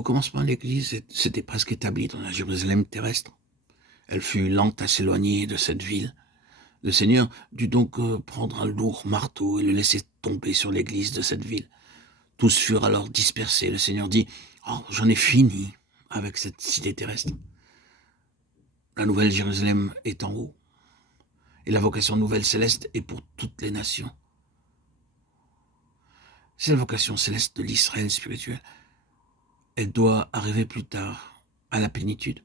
Au commencement, l'Église s'était presque établie dans la Jérusalem terrestre. Elle fut lente à s'éloigner de cette ville. Le Seigneur dut donc prendre un lourd marteau et le laisser tomber sur l'Église de cette ville. Tous furent alors dispersés. Le Seigneur dit « Oh, j'en ai fini avec cette cité terrestre. La nouvelle Jérusalem est en haut. Et la vocation nouvelle céleste est pour toutes les nations. » C'est la vocation céleste de l'Israël spirituel. Elle doit arriver plus tard, à la plénitude.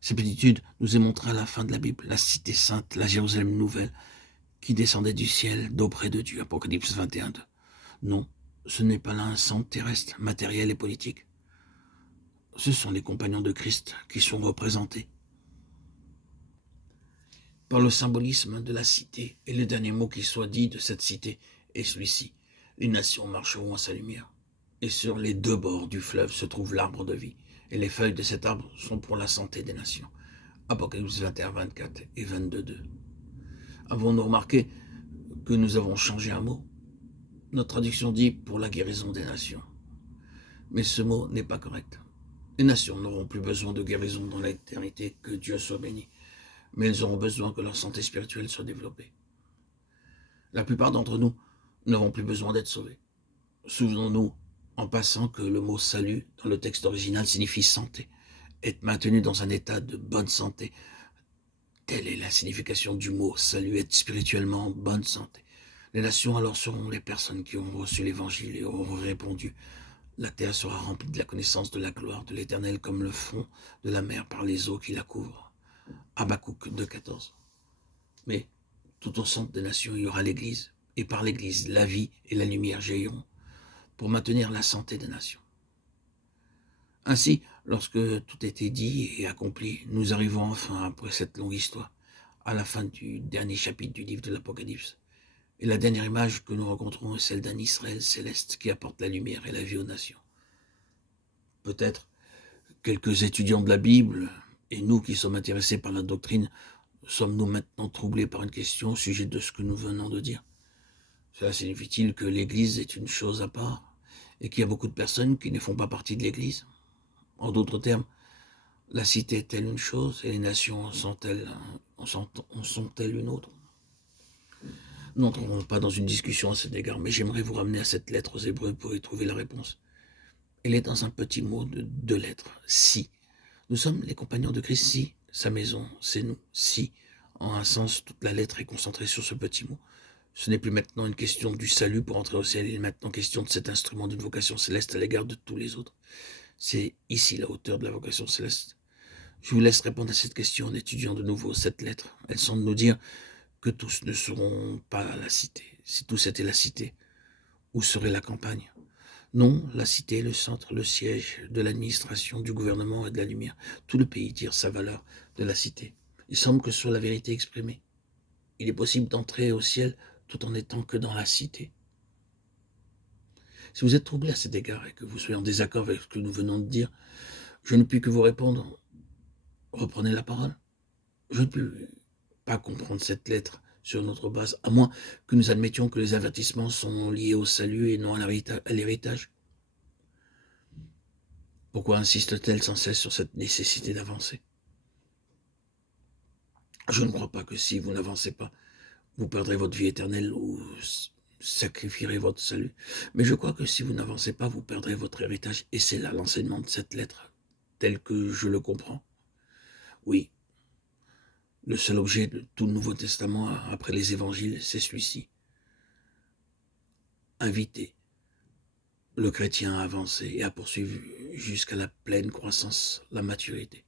Cette plénitude nous est montrée à la fin de la Bible, la cité sainte, la Jérusalem nouvelle, qui descendait du ciel d'auprès de Dieu, Apocalypse 21:2. Non, ce n'est pas là un centre terrestre, matériel et politique. Ce sont les compagnons de Christ qui sont représentés par le symbolisme de la cité, et le dernier mot qui soit dit de cette cité est celui-ci. Les nations marcheront à sa lumière, et sur les deux bords du fleuve se trouve l'arbre de vie, et les feuilles de cet arbre sont pour la santé des nations. Apocalypse 21:24 et 22:2. Avons-nous remarqué que nous avons changé un mot? Notre traduction dit « pour la guérison des nations ». Mais ce mot n'est pas correct. Les nations n'auront plus besoin de guérison dans l'éternité, que Dieu soit béni. Mais elles auront besoin que leur santé spirituelle soit développée. La plupart d'entre nous n'auront plus besoin d'être sauvés. Souvenons-nous en passant que le mot « salut » dans le texte original signifie « santé », être maintenu dans un état de bonne santé. Telle est la signification du mot « salut », être spirituellement en bonne santé. Les nations alors seront les personnes qui ont reçu l'évangile et auront répondu. La terre sera remplie de la connaissance de la gloire de l'Éternel comme le fond de la mer par les eaux qui la couvrent. Habakkuk 2:14. Mais tout au centre des nations, il y aura l'Église, et par l'Église, la vie et la lumière jailliront pour maintenir la santé des nations. Ainsi, lorsque tout était dit et accompli, nous arrivons enfin, après cette longue histoire, à la fin du dernier chapitre du livre de l'Apocalypse. Et la dernière image que nous rencontrons est celle d'un Israël céleste qui apporte la lumière et la vie aux nations. Peut-être quelques étudiants de la Bible, et nous qui sommes intéressés par la doctrine, sommes-nous maintenant troublés par une question au sujet de ce que nous venons de dire? Cela signifie-t-il que l'Église est une chose à part, et qu'il y a beaucoup de personnes qui ne font pas partie de l'Église? En d'autres termes, la cité est-elle une chose, et les nations en sont-elles une autre? Nous n'entrerons pas dans une discussion à cet égard, mais j'aimerais vous ramener à cette lettre aux Hébreux pour y trouver la réponse. Elle est dans un petit mot de 2 lettres, si. Nous sommes les compagnons de Christ, si. Sa maison, c'est nous, si. En un sens, toute la lettre est concentrée sur ce petit mot. Ce n'est plus maintenant une question du salut pour entrer au ciel, il est maintenant question de cet instrument d'une vocation céleste à l'égard de tous les autres. C'est ici la hauteur de la vocation céleste. Je vous laisse répondre à cette question en étudiant de nouveau cette lettre. Elle semble nous dire que tous ne seront pas à la cité. Si tous étaient la cité, où serait la campagne? Non, la cité est le centre, le siège de l'administration, du gouvernement et de la lumière. Tout le pays tire sa valeur de la cité. Il semble que ce soit la vérité exprimée. Il est possible d'entrer au ciel tout en n'étant que dans la cité. Si vous êtes troublé à cet égard et que vous soyez en désaccord avec ce que nous venons de dire, je ne puis que vous répondre, reprenez la parole. Je ne peux pas comprendre cette lettre sur notre base, à moins que nous admettions que les avertissements sont liés au salut et non à l'héritage. Pourquoi insiste-t-elle sans cesse sur cette nécessité d'avancer? Je ne crois pas que si vous n'avancez pas, vous perdrez votre vie éternelle ou sacrifierez votre salut. Mais je crois que si vous n'avancez pas, vous perdrez votre héritage. Et c'est là l'enseignement de cette lettre, tel que je le comprends. Oui, le seul objet de tout le Nouveau Testament, après les évangiles, c'est celui-ci. Inviter le chrétien à avancer et à poursuivre jusqu'à la pleine croissance, la maturité.